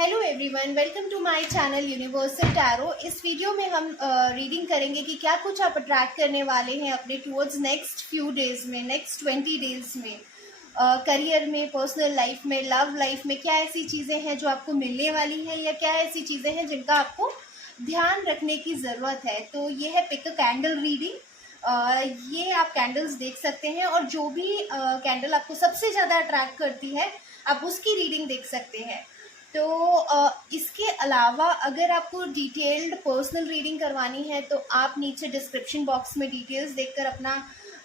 Hello everyone, welcome to my channel universal tarot. इस video में हम रीडिंग करेंगे कि क्या कुछ आप अट्रैक्ट करने वाले हैं अपने टूवर्ड्स नेक्स्ट फ्यू डेज में, नेक्स्ट 20 डेज में, करियर में, पर्सनल लाइफ में, लव लाइफ में। क्या ऐसी चीज़ें हैं जो आपको मिलने वाली हैं या क्या ऐसी चीज़ें हैं जिनका आपको ध्यान रखने की ज़रूरत है। तो ये है पिक अ कैंडल रीडिंग। ये आप कैंडल्स देख सकते हैं और जो भी कैंडल आपको सबसे ज़्यादा अट्रैक्ट करती है आप उसकी रीडिंग देख सकते हैं। तो इसके अलावा अगर आपको डिटेल्ड पर्सनल रीडिंग करवानी है तो आप नीचे डिस्क्रिप्शन बॉक्स में डिटेल्स देखकर अपना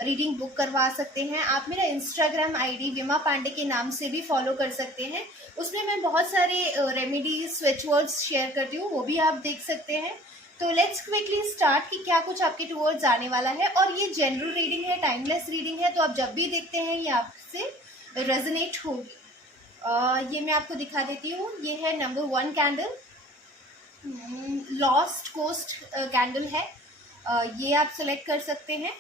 रीडिंग बुक करवा सकते हैं। आप मेरा इंस्टाग्राम आईडी विमा पांडे के नाम से भी फॉलो कर सकते हैं। उसमें मैं बहुत सारे रेमेडीज, स्विच वर्ड्स शेयर करती हूँ, वो भी आप देख सकते हैं। तो लेट्स क्विकली स्टार्ट कि क्या कुछ आपके टूवर्ड्स आने वाला है। और ये जनरल रीडिंग है, टाइमलेस रीडिंग है, तो आप जब भी देखते हैं ये आपसे रेजोनेट होगी। ये मैं आपको दिखा देती हूँ। ये है number 1 candle, lost coast candle है। ये आप सेलेक्ट कर सकते हैं।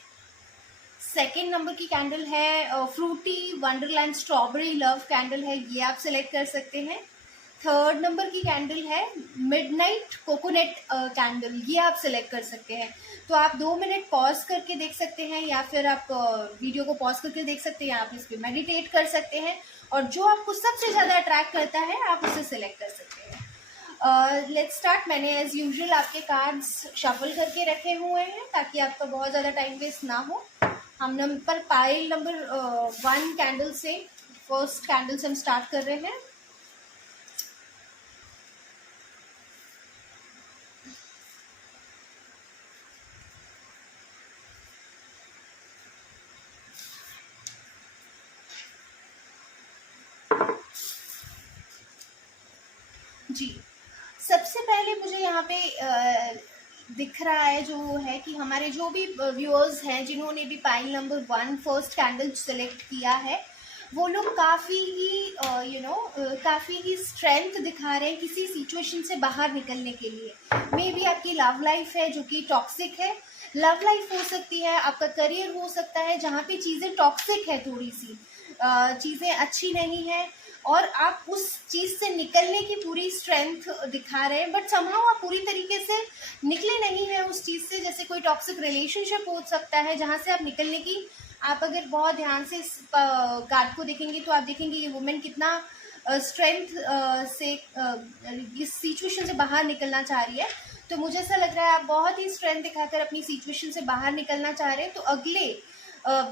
सेकेंड नंबर की कैंडल है fruity wonderland strawberry love candle है, ये आप सेलेक्ट कर सकते हैं। थर्ड नंबर की कैंडल है मिडनाइट कोकोनट कैंडल, ये आप सेलेक्ट कर सकते हैं। तो आप 2 मिनट पॉज करके देख सकते हैं या फिर आप वीडियो को पॉज करके देख सकते हैं, आप इस पर मेडिटेट कर सकते हैं और जो आपको सबसे ज़्यादा अट्रैक्ट करता है आप उसे सिलेक्ट कर सकते हैं। Let's start. मैंने एज यूजुअल आपके कार्ड्स शफल करके रखे हुए हैं ताकि आपका बहुत ज़्यादा टाइम वेस्ट ना हो। हम नंबर पाइल नंबर 1 कैंडल से, फर्स्ट कैंडल से हम स्टार्ट कर रहे हैं। जी, सबसे पहले मुझे यहाँ पे दिख रहा है जो है कि हमारे जो भी व्यूअर्स हैं जिन्होंने भी pile number 1 first candle select किया है वो लोग काफ़ी ही काफ़ी ही स्ट्रेंथ दिखा रहे हैं किसी सिचुएशन से बाहर निकलने के लिए। मे बी आपकी लव लाइफ है जो कि टॉक्सिक है, लव लाइफ हो सकती है, आपका करियर हो सकता है जहाँ पे चीज़ें टॉक्सिक है, थोड़ी सी चीज़ें अच्छी नहीं है और आप उस चीज़ से निकलने की पूरी स्ट्रेंथ दिखा रहे हैं, बट समहाउ आप पूरी तरीके से निकले नहीं हैं उस चीज़ से। जैसे कोई टॉक्सिक रिलेशनशिप हो सकता है जहाँ से आप निकलने की, आप अगर बहुत ध्यान से इस कार्ड को देखेंगे तो आप देखेंगे ये वुमेन कितना स्ट्रेंथ से इस सिचुएशन से बाहर निकलना चाह रही है। तो मुझे ऐसा लग रहा है आप बहुत ही स्ट्रेंथ दिखाकर अपनी सिचुएशन से बाहर निकलना चाह रहे हैं। तो अगले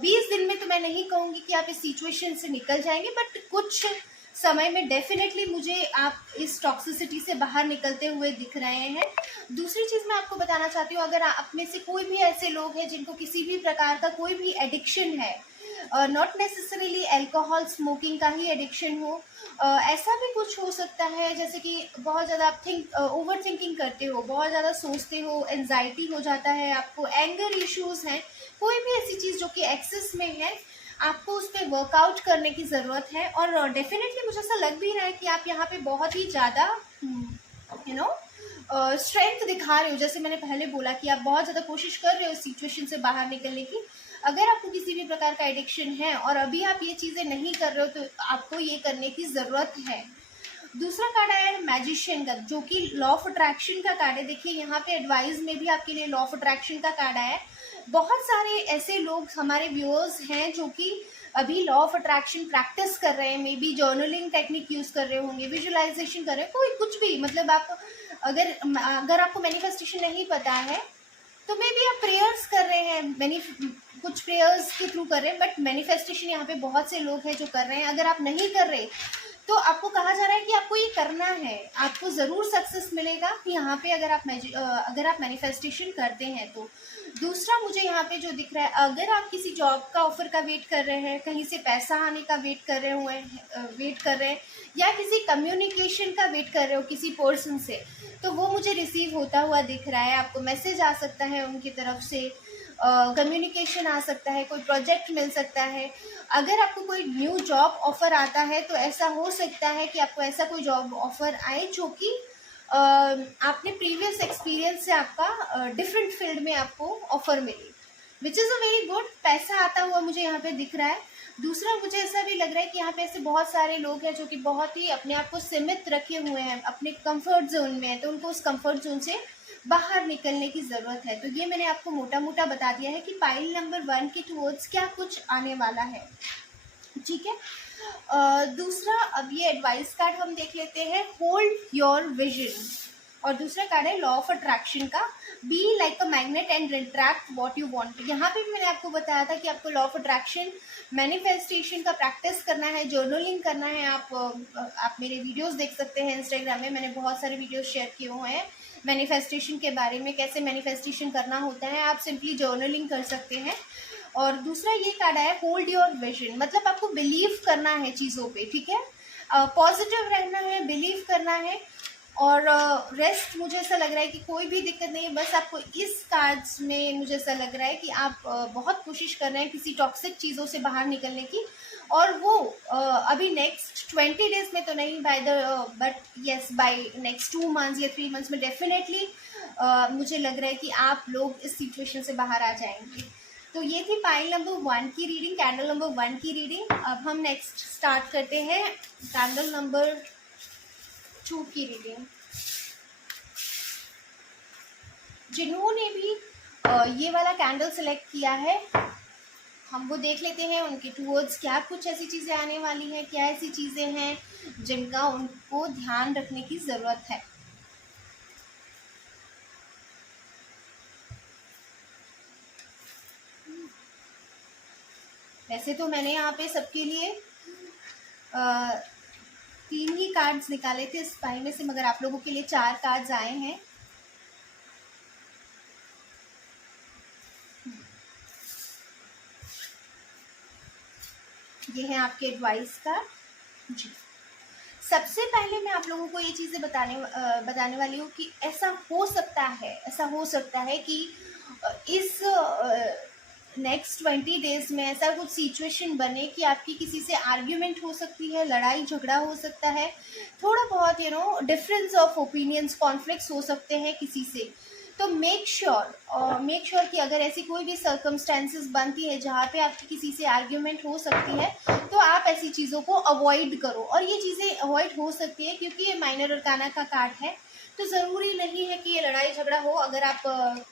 20 दिन में तो मैं नहीं कहूँगी कि आप इस सिचुएशन से निकल जाएंगे, बट कुछ समय में डेफिनेटली मुझे आप इस टॉक्सिसिटी से बाहर निकलते हुए दिख रहे हैं। दूसरी चीज़ मैं आपको बताना चाहती हूँ, अगर आप में से कोई भी ऐसे लोग हैं जिनको किसी भी प्रकार का कोई भी एडिक्शन है, नॉट नेसेसरीली अल्कोहल स्मोकिंग का ही एडिक्शन हो, ऐसा भी कुछ हो सकता है जैसे कि बहुत ज़्यादा आप ओवर थिंकिंग करते हो, बहुत ज़्यादा सोचते हो, एंजाइटी हो जाता है, आपको एंगर इश्यूज़ हैं, कोई भी ऐसी चीज़ जो कि एक्सेस में है, आपको उस पर वर्कआउट करने की ज़रूरत है। और डेफिनेटली मुझे ऐसा लग भी रहा है कि आप यहाँ पे बहुत ही ज़्यादा स्ट्रेंथ दिखा रहे हो। जैसे मैंने पहले बोला कि आप बहुत ज़्यादा कोशिश कर रहे हो सिचुएशन से बाहर निकलने की। अगर आपको किसी भी प्रकार का एडिक्शन है और अभी आप ये चीज़ें नहीं कर रहे हो तो आपको ये करने की ज़रूरत है। दूसरा कार्ड आया है मैजिशियन का, जो कि लॉ ऑफ अट्रैक्शन का कार्ड है। देखिए यहाँ पे एडवाइस में भी आपके लिए लॉ ऑफ अट्रैक्शन का कार्ड आया है। बहुत सारे ऐसे लोग हमारे व्यूअर्स हैं जो कि अभी लॉ ऑफ अट्रैक्शन प्रैक्टिस कर रहे हैं, may be journaling technique use कर रहे होंगे, विजुअलाइजेशन कर रहे हैं, कोई कुछ भी, मतलब आप अगर आपको मैनिफेस्टेशन नहीं पता है तो मे बी आप प्रेयर्स कर रहे हैं, कुछ प्रेयर्स के थ्रू कर रहे हैं, बट मैनिफेस्टेशन यहाँ पे बहुत से लोग हैं जो कर रहे हैं। अगर आप नहीं कर रहे तो आपको कहा जा रहा है कि आपको ये करना है, आपको ज़रूर सक्सेस मिलेगा यहाँ पे अगर आप मैनिफेस्टेशन करते हैं तो। दूसरा मुझे यहाँ पे जो दिख रहा है, अगर आप किसी जॉब का ऑफर का वेट कर रहे हैं, कहीं से पैसा आने का वेट कर रहे हैं या किसी कम्युनिकेशन का वेट कर रहे हो किसी पर्सन से, तो वो मुझे रिसीव होता हुआ दिख रहा है। आपको मैसेज आ सकता है उनकी तरफ से, कम्युनिकेशन आ सकता है, कोई प्रोजेक्ट मिल सकता है। अगर आपको कोई न्यू जॉब ऑफर आता है तो ऐसा हो सकता है कि आपको ऐसा कोई जॉब ऑफर आए जो कि आपने प्रीवियस एक्सपीरियंस से आपका डिफरेंट फील्ड में आपको ऑफर मिले, which is a very good. पैसा आता हुआ मुझे यहाँ पे दिख रहा है। दूसरा मुझे ऐसा भी लग रहा है कि यहाँ पे ऐसे बहुत सारे लोग हैं जो कि बहुत ही अपने आप को सीमित रखे हुए हैं, अपने कंफर्ट जोन में है, तो उनको उस कंफर्ट जोन से बाहर निकलने की ज़रूरत है। तो ये मैंने आपको मोटा मोटा बता दिया है कि पाइल नंबर 1 के टुवर्ड्स क्या कुछ आने वाला है, ठीक है। दूसरा, अब ये एडवाइस कार्ड हम देख लेते हैं, होल्ड योर विजन। और दूसरा कार्ड है लॉ ऑफ अट्रैक्शन का, be like a magnet and attract what you want. यहाँ पे भी मैंने आपको बताया था कि आपको लॉ ऑफ अट्रैक्शन मैनिफेस्टेशन का प्रैक्टिस करना है, जर्नलिंग करना है। आप मेरे वीडियोस देख सकते हैं इंस्टाग्राम में, मैंने बहुत सारे वीडियोस शेयर किए हुए हैं मैनिफेस्टेशन के बारे में, कैसे मैनिफेस्टेशन करना होता है। आप सिंपली जर्नलिंग कर सकते हैं। और दूसरा ये कार्ड है होल्ड योर विजन, मतलब आपको बिलीव करना है चीज़ों पे, ठीक है, पॉजिटिव रहना है, बिलीव करना है। और रेस्ट मुझे ऐसा लग रहा है कि कोई भी दिक्कत नहीं है, बस आपको इस कार्ड्स में मुझे ऐसा लग रहा है कि आप बहुत कोशिश कर रहे हैं किसी टॉक्सिक चीज़ों से बाहर निकलने की, और वो अभी नेक्स्ट 20 डेज में तो नहीं, but yes by next 2 months या 3 मंथ्स में डेफिनेटली मुझे लग रहा है कि आप लोग इस सिचुएशन से बाहर आ जाएंगे। तो ये थी पाइल नंबर 1 की रीडिंग, कैंडल नंबर 1 की रीडिंग। अब हम नेक्स्ट स्टार्ट करते हैं कैंडल नंबर 2 की रीडिंग। जिन्होंने भी ये वाला कैंडल सेलेक्ट किया है, हम वो देख लेते हैं उनके टूवर्ड्स क्या कुछ ऐसी चीज़ें आने वाली हैं, क्या ऐसी चीज़ें हैं जिनका उनको ध्यान रखने की ज़रूरत है। वैसे तो मैंने यहाँ पे सबके लिए 3 ही कार्ड्स निकाले थे इस पाई में से, मगर आप लोगों के लिए 4 कार्ड्स आए हैं। ये है आपके एडवाइस का जी। सबसे पहले मैं आप लोगों को ये चीज़ें बताने वाली हूँ कि ऐसा हो सकता है कि इस नेक्स्ट 20 डेज में ऐसा कुछ सिचुएशन बने कि आपकी किसी से आर्ग्यूमेंट हो सकती है, लड़ाई झगड़ा हो सकता है, थोड़ा बहुत डिफरेंस ऑफ ओपिनियंस, कॉन्फ्लिक्ट्स हो सकते हैं किसी से। तो मेक श्योर कि अगर ऐसी कोई भी सर्कमस्टेंसेस बनती है जहाँ पे आपकी किसी से आर्ग्यूमेंट हो सकती है, तो आप ऐसी चीज़ों को अवॉइड करो। और ये चीज़ें अवॉइड हो सकती है क्योंकि ये माइनर अरकाना का कार्ड है, तो ज़रूरी नहीं है कि ये लड़ाई झगड़ा हो। अगर आप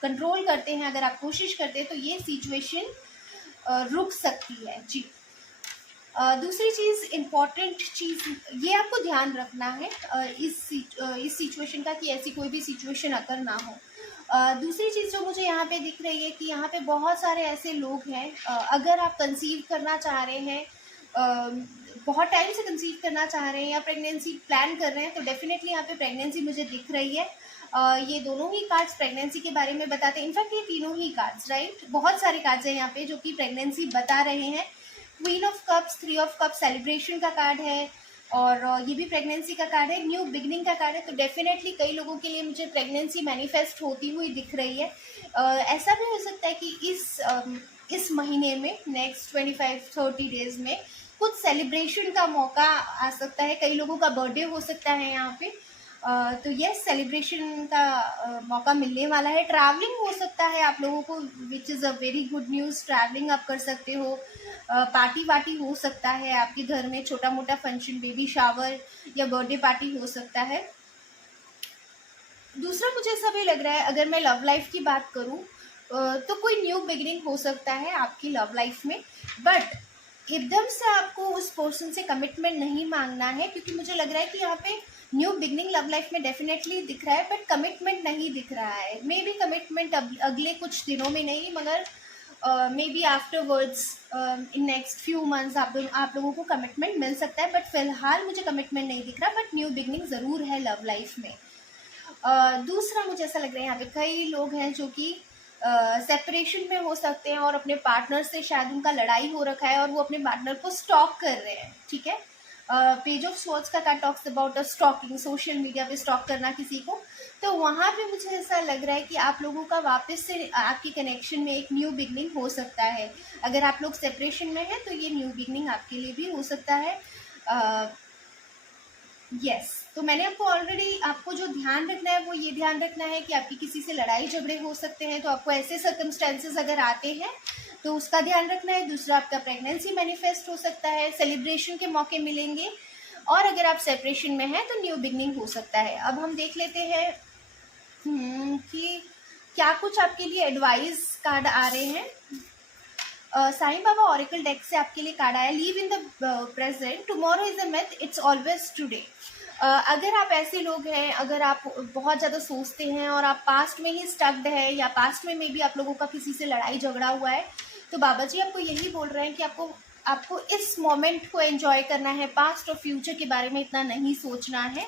कंट्रोल करते हैं, अगर आप कोशिश करते हैं, तो ये सिचुएशन रुक सकती है जी। दूसरी चीज़, इम्पॉर्टेंट चीज़, ये आपको ध्यान रखना है इस सिचुएशन का कि ऐसी कोई भी सिचुएशन अगर ना हो। दूसरी चीज़ जो मुझे यहाँ पे दिख रही है कि यहाँ पे बहुत सारे ऐसे लोग हैं, अगर आप कंसीव करना चाह रहे हैं, बहुत टाइम से कंसीव करना चाह रहे हैं या प्रेगनेंसी प्लान कर रहे हैं, तो डेफिनेटली यहाँ पे प्रेगनेंसी मुझे दिख रही है। ये दोनों ही कार्ड्स प्रेगनेंसी के बारे में बताते हैं। इनफैक्ट ये तीनों ही कार्ड्स, राइट, बहुत सारे कार्ड्स हैं यहाँ पे जो कि प्रेगनेंसी बता रहे हैं। Queen of cups, 3 of cups celebration का कार्ड है, और ये भी प्रेगनेंसी का कार्ड है, न्यू बिगनिंग का कार्ड है। तो डेफिनेटली कई लोगों के लिए मुझे प्रेगनेंसी मैनिफेस्ट होती हुई दिख रही है। ऐसा भी हो सकता है कि इस महीने में नेक्स्ट 25-30 डेज में कुछ सेलिब्रेशन का मौका आ सकता है, कई लोगों का बर्थडे हो सकता है यहाँ पे। तो यस, सेलिब्रेशन का मौका मिलने वाला है। ट्रैवलिंग हो सकता है आप लोगों को, which is a very good news. Travelling आप कर सकते हो, पार्टी वार्टी हो सकता है आपके घर में, छोटा मोटा फंक्शन, बेबी शावर या बर्थडे पार्टी हो सकता है। दूसरा मुझे ऐसा भी लग रहा है, अगर मैं लव लाइफ की बात करूं, तो कोई न्यू बिगिनिंग हो सकता है आपकी लव लाइफ में, बट एकदम से आपको उस पर्सन से कमिटमेंट नहीं मांगना है, क्योंकि मुझे लग रहा है कि यहाँ पे न्यू बिगनिंग लव लाइफ में डेफिनेटली दिख रहा है, बट कमिटमेंट नहीं दिख रहा है। मे बी कमिटमेंट अगले कुछ दिनों में नहीं, मगर may be afterwards in next few months आप लोगों को कमिटमेंट मिल सकता है। बट फिलहाल मुझे कमिटमेंट नहीं दिख रहा, बट न्यू बिगनिंग ज़रूर है लव लाइफ में। दूसरा मुझे ऐसा लग रहा है यहाँ पे कई लोग हैं जो कि सेपरेशन में हो सकते हैं और अपने पार्टनर से शायद उनका लड़ाई हो रखा है और वो अपने पार्टनर को स्टॉक कर रहे हैं, ठीक है। पेज ऑफ स्वॉर्ड्स का card talks about a stalking, social media पे स्टॉक करना किसी को। तो वहाँ पे मुझे ऐसा लग रहा है कि आप लोगों का वापस से आपके कनेक्शन में एक न्यू बिगनिंग हो सकता है। अगर आप लोग सेपरेशन में हैं तो ये न्यू बिगनिंग आपके लिए भी हो सकता है। यस, तो मैंने आपको जो ध्यान रखना है वो ये ध्यान रखना है कि आपकी किसी से लड़ाई झगड़े हो सकते हैं। तो आपको ऐसे सर्कमस्टेंसेस अगर आते हैं तो उसका ध्यान रखना है। दूसरा, आपका प्रेगनेंसी मैनिफेस्ट हो सकता है, सेलिब्रेशन के मौके मिलेंगे, और अगर आप सेपरेशन में हैं तो न्यू बिगनिंग हो सकता है। अब हम देख लेते हैं कि क्या कुछ आपके लिए एडवाइस कार्ड आ रहे हैं। साईं बाबा ऑरेकल डेक से आपके लिए कार्ड आया, leave in the present, tomorrow is a myth, it's always today. अगर आप ऐसे लोग हैं, अगर आप बहुत ज़्यादा सोचते हैं और आप पास्ट में ही स्टक्ड है, या पास्ट में भी आप लोगों का किसी से लड़ाई झगड़ा हुआ है, तो बाबा जी आपको यही बोल रहे हैं कि आपको इस मोमेंट को एंजॉय करना है, पास्ट और फ्यूचर के बारे में इतना नहीं सोचना है।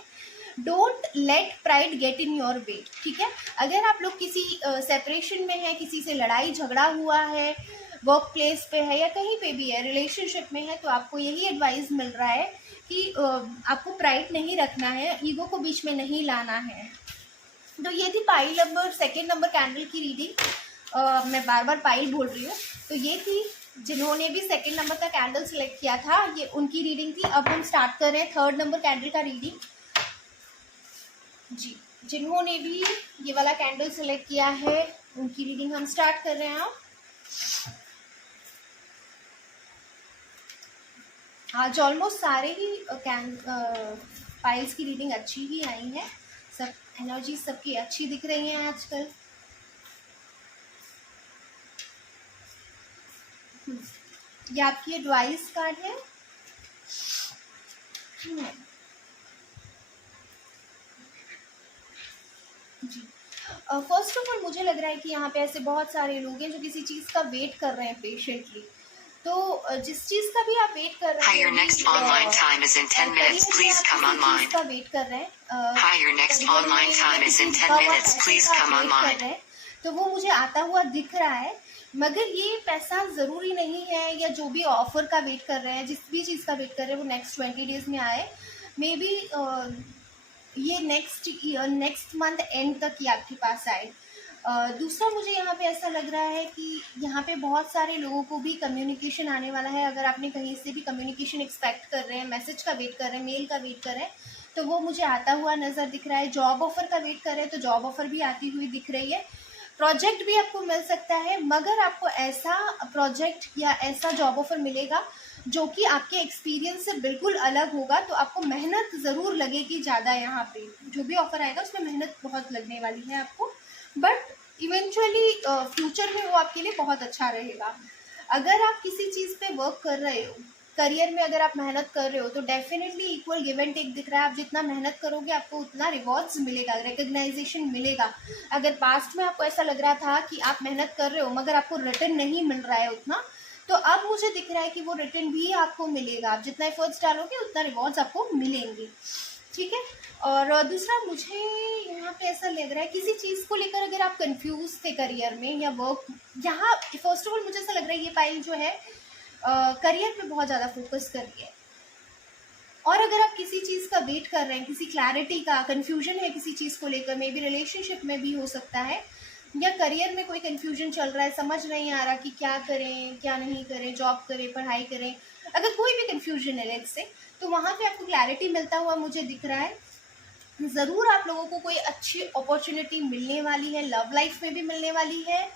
Don't let pride get in your way, ठीक है। अगर आप लोग किसी सेपरेशन में है, किसी से लड़ाई झगड़ा हुआ है, वर्क प्लेस पे है या कहीं पे भी है, रिलेशनशिप में है, तो आपको यही एडवाइस मिल रहा है कि आपको प्राइड नहीं रखना है, ईगो को बीच में नहीं लाना है। तो ये थी pile number second number candle की रीडिंग। मैं बार बार पाइल बोल रही हूँ। तो ये थी जिन्होंने भी सेकेंड नंबर का कैंडल सिलेक्ट किया था, ये उनकी रीडिंग थी। अब हम स्टार्ट कर रहे हैं थर्ड नंबर कैंडल का रीडिंग। जी, जिन्होंने भी ये वाला कैंडल सिलेक्ट किया है उनकी रीडिंग हम स्टार्ट कर रहे हैं। आज ऑलमोस्ट सारे ही पाइल्स की रीडिंग अच्छी ही आई है, सब एनर्जी सबकी अच्छी दिख रही है आजकल। ये आपकी एडवाइस कार्ड है। जी, फर्स्ट ऑफ ऑल मुझे लग रहा है कि यहाँ पे ऐसे बहुत सारे लोग हैं जो किसी चीज़ का वेट कर रहे हैं पेशेंटली। तो जिस चीज़ का भी आप वेट कर रहे हैं, Hi, your next online time is in 10 minutes. Please come online. का वेट कर रहे हैं, Hi, your next online time is in 10 minutes. Please come online. तो वो मुझे आता हुआ दिख रहा है, मगर ये पैसा ज़रूरी नहीं है, या जो भी ऑफर का वेट कर रहे हैं, जिस भी चीज़ का वेट कर रहे हैं वो नेक्स्ट 20 डेज में आए, मे बी ये नेक्स्ट मंथ एंड तक ही आपके पास आए। दूसरा, मुझे यहाँ पे ऐसा लग रहा है कि यहाँ पे बहुत सारे लोगों को भी कम्युनिकेशन आने वाला है। अगर आपने कहीं से भी कम्युनिकेशन एक्सपेक्ट कर रहे हैं, मैसेज का वेट कर रहे हैं, मेल का वेट कर रहे हैं, तो वो मुझे आता हुआ नज़र दिख रहा है। जॉब ऑफर का वेट कर रहे हैं तो जॉब ऑफर भी आती हुई दिख रही है। प्रोजेक्ट भी आपको मिल सकता है, मगर आपको ऐसा प्रोजेक्ट या ऐसा जॉब ऑफर मिलेगा जो कि आपके एक्सपीरियंस से बिल्कुल अलग होगा। तो आपको मेहनत ज़रूर लगेगी ज़्यादा। यहाँ पे जो भी ऑफर आएगा उसमें मेहनत बहुत लगने वाली है आपको, बट इवेंचुअली फ्यूचर में वो आपके लिए बहुत अच्छा रहेगा। अगर आप किसी चीज़ पे वर्क कर रहे हो, करियर में अगर आप मेहनत कर रहे हो, तो definitely equal give and take दिख रहा है। आप जितना मेहनत करोगे आपको उतना रिवॉर्ड्स मिलेगा, रिकग्नाइजेशन मिलेगा। अगर पास्ट में आपको ऐसा लग रहा था कि आप मेहनत कर रहे हो मगर आपको रिटर्न नहीं मिल रहा है उतना, तो अब मुझे दिख रहा है कि वो रिटर्न भी आपको मिलेगा। आप जितना एफर्ट्स डालोगे उतना रिवॉर्ड्स आपको मिलेंगे, ठीक है। और दूसरा, मुझे यहाँ पे ऐसा लग रहा है किसी चीज़ को लेकर अगर आप कंफ्यूज थे करियर में या वर्क, यहाँ फर्स्ट ऑफ ऑल मुझे ऐसा लग रहा है ये पाइल जो है करियर पे बहुत ज़्यादा फोकस कर रही है। और अगर आप किसी चीज़ का वेट कर रहे हैं, किसी क्लैरिटी का, कन्फ्यूजन है किसी चीज़ को लेकर, मे बी रिलेशनशिप में भी हो सकता है, या करियर में कोई कन्फ्यूजन चल रहा है, समझ नहीं आ रहा कि क्या करें क्या नहीं करें, जॉब करें पढ़ाई करें, अगर कोई भी कन्फ्यूजन है लेट्स से, तो वहाँ पे आपको क्लैरिटी मिलता हुआ मुझे दिख रहा है। ज़रूर आप लोगों को कोई अच्छी अपॉर्चुनिटी मिलने वाली है, लव लाइफ में भी मिलने वाली है,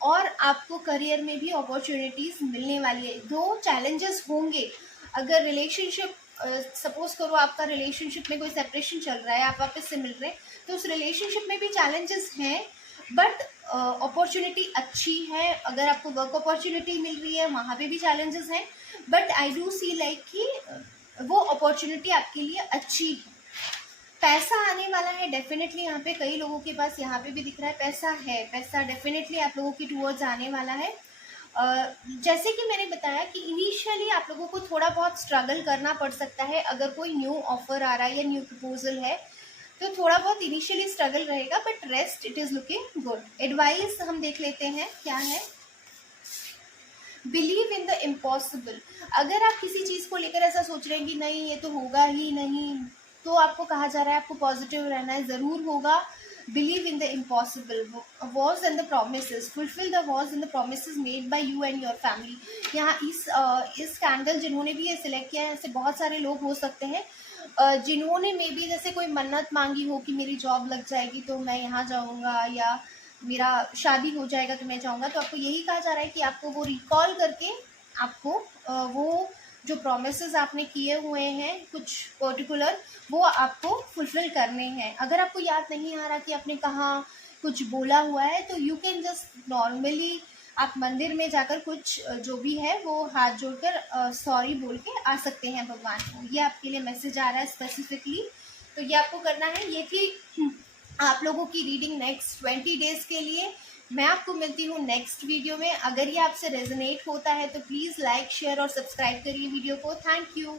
और आपको करियर में भी अपॉर्चुनिटीज़ मिलने वाली है। दो चैलेंजेस होंगे। अगर रिलेशनशिप, सपोज करो आपका रिलेशनशिप में कोई सेपरेशन चल रहा है, आप वापस से मिल रहे हैं, तो उस रिलेशनशिप में भी चैलेंजेस हैं, बट अपॉर्चुनिटी अच्छी है। अगर आपको वर्क अपॉर्चुनिटी मिल रही है वहाँ पे भी चैलेंजेस हैं, but I do see like कि वो अपॉर्चुनिटी आपके लिए अच्छी है। पैसा आने वाला है डेफिनेटली, यहाँ पे कई लोगों के पास यहाँ पे भी दिख रहा है पैसा है, पैसा डेफिनेटली आप लोगों की टूवर्ड्स आने वाला है। जैसे कि मैंने बताया कि इनिशियली आप लोगों को थोड़ा बहुत स्ट्रगल करना पड़ सकता है। अगर कोई न्यू ऑफर आ रहा है या न्यू प्रपोजल है तो थोड़ा बहुत इनिशियली स्ट्रगल रहेगा, but rest it is looking good. Advice हम देख लेते हैं क्या है। Believe in the impossible. अगर आप किसी चीज़ को लेकर ऐसा सोच रहे हैं कि नहीं ये तो होगा ही नहीं, तो आपको कहा जा रहा है आपको पॉजिटिव रहना है, ज़रूर होगा। Believe in the impossible, was and the promises, fulfil the was and the promises made by you and your family. यहाँ इस कैंडल जिन्होंने भी ये सिलेक्ट किया है, ऐसे बहुत सारे लोग हो सकते हैं जिन्होंने मे बी जैसे कोई मन्नत मांगी हो कि मेरी जॉब लग जाएगी तो मैं यहाँ जाऊँगा, या मेरा शादी हो जाएगा तो मैं चाहूँगा, तो आपको यही कहा जा रहा है कि आपको वो रिकॉल करके आपको वो जो प्रोमिसेस आपने किए हुए हैं कुछ पर्टिकुलर, वो आपको फुलफिल करने हैं। अगर आपको याद नहीं आ रहा कि आपने कहाँ कुछ बोला हुआ है, तो यू कैन जस्ट नॉर्मली आप मंदिर में जाकर कुछ जो भी है वो हाथ जोड़कर सॉरी बोल के आ सकते हैं भगवान को। ये आपके लिए मैसेज आ रहा है स्पेसिफिकली, तो ये आपको करना है। ये थी आप लोगों की रीडिंग नेक्स्ट 20 डेज के लिए। मैं आपको मिलती हूँ नेक्स्ट वीडियो में। अगर ये आपसे रेजोनेट होता है तो प्लीज़ लाइक, शेयर और सब्सक्राइब करिए वीडियो को। Thank you.